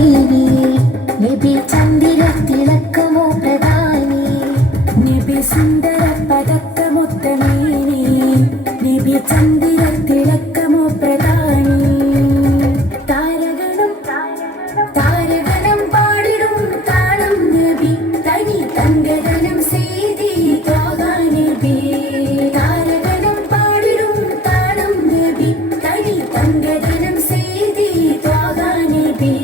ദീനി നബി ചന്ദിരത്തിളക്കമോ പ്രധാനി നബി സുന്ദര പതക്കമൊത്തമേനി നബി ചന്ദിരത്തിളക്കമോ പ്രധാനി താരകണം പാടിടും താളം നബി തനി തങ്കതനം ചെയ്തി ത്വാഹാ നബി താരകണം പാടിടും താളം നബി തനി തങ്കതനം ചെയ്തി ത്വാഹാ നബി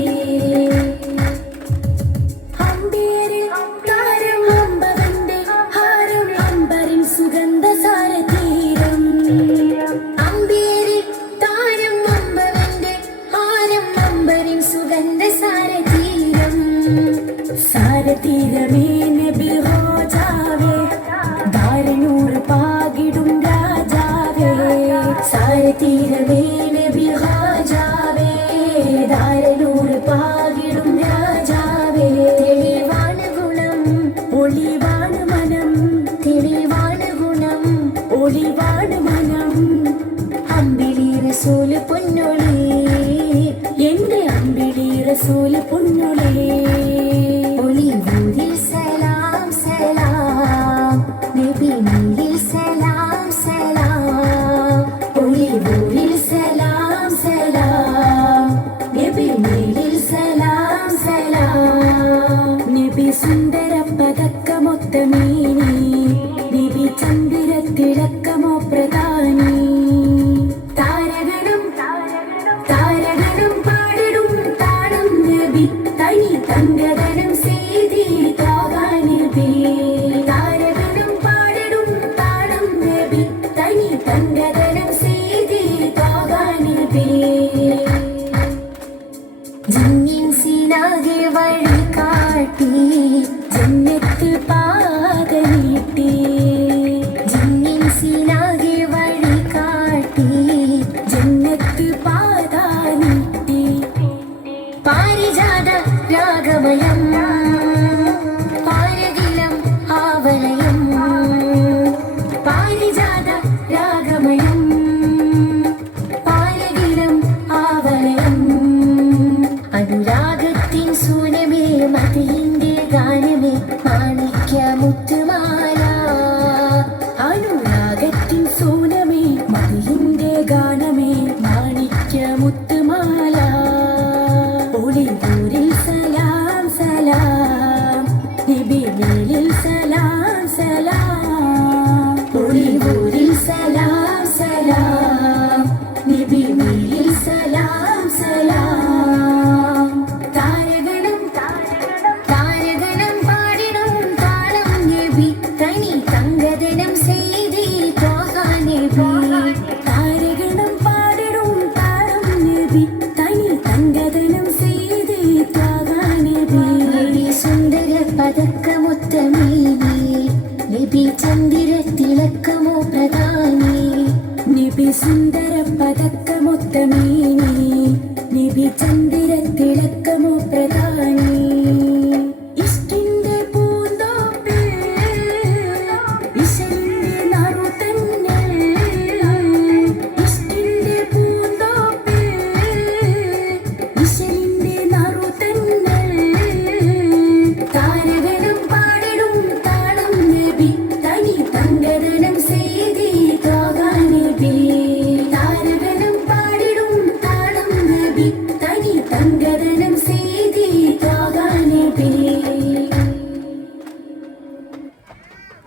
അമ്പേരിൽ താരം അമ്പവന്റെ ഹാരം അമ്പരിൻ സുഗന്ധ സാരതീരം അമ്പേരിൽ താരം അമ്പവന്റെ ഹാരം അമ്പരിൻ സുഗന്ധ സാരതീരം സാരതീരമേ നബി റോജാവേ ധാരനൂറ് പാകിടും രാജാവേ സാരതീരമേ നബി റോജാവേ ധാരനൂറ് പാകിടും രാജാവേ തെളിവാണ് ഗുണം ഒളിവാണ് മനം തെളിവാണ് ഗുണം ഒളിവാണ് മനം അമ്പിളി റസൂല് പൊന്നൊളി എന്റെ അമ്പിളി റസൂല് പൊന്നൊളി ഒളിവൂരിൽ സലാം സലാം നബി നീലിൽ സലാം സലാം ഒളിവൂരിൽ സലാം സലാം നബി നീലിൽ സലാം സലാം നബി സുന്ദര പതക്കമൊത്തമേനി നബി ചന്ദിരത്തിളക്കമോ പ്രധാനി താരകണം പാടിടും താളം നബി തനി തങ്കതനം ചെയ്തി ത്വാഹാ നബി താരകണം പാടിടും താളം നബി തനി തങ്കതനം ചെയ്തി ത്വാഹാ നബി ജിന്നിൻസിനാകെ വഴി കാട്ടി ജന്നത്ത് പാത നീട്ടി ജിന്നിൻസിനാകെ വഴി കാട്ടി ജന്നത്ത് പാത നീട്ടി പാരിജാത രാഗമയം പാരകിലം ആവലയം പാരിജാത രാഗമയം പാരകിലം ആവലയം അനുരാഗത്തിൻ സൂനമേ മതിയിന്റെ ഗാനമേ മാണിക്യ മുത്തുമാല അനുരാഗത്തിൻ സൂനമേ മതിയിന്റെ ഗാനമേ മാണിക്യ മുത്തുമാല ഒളിവൂരിൽ സലാം സലാം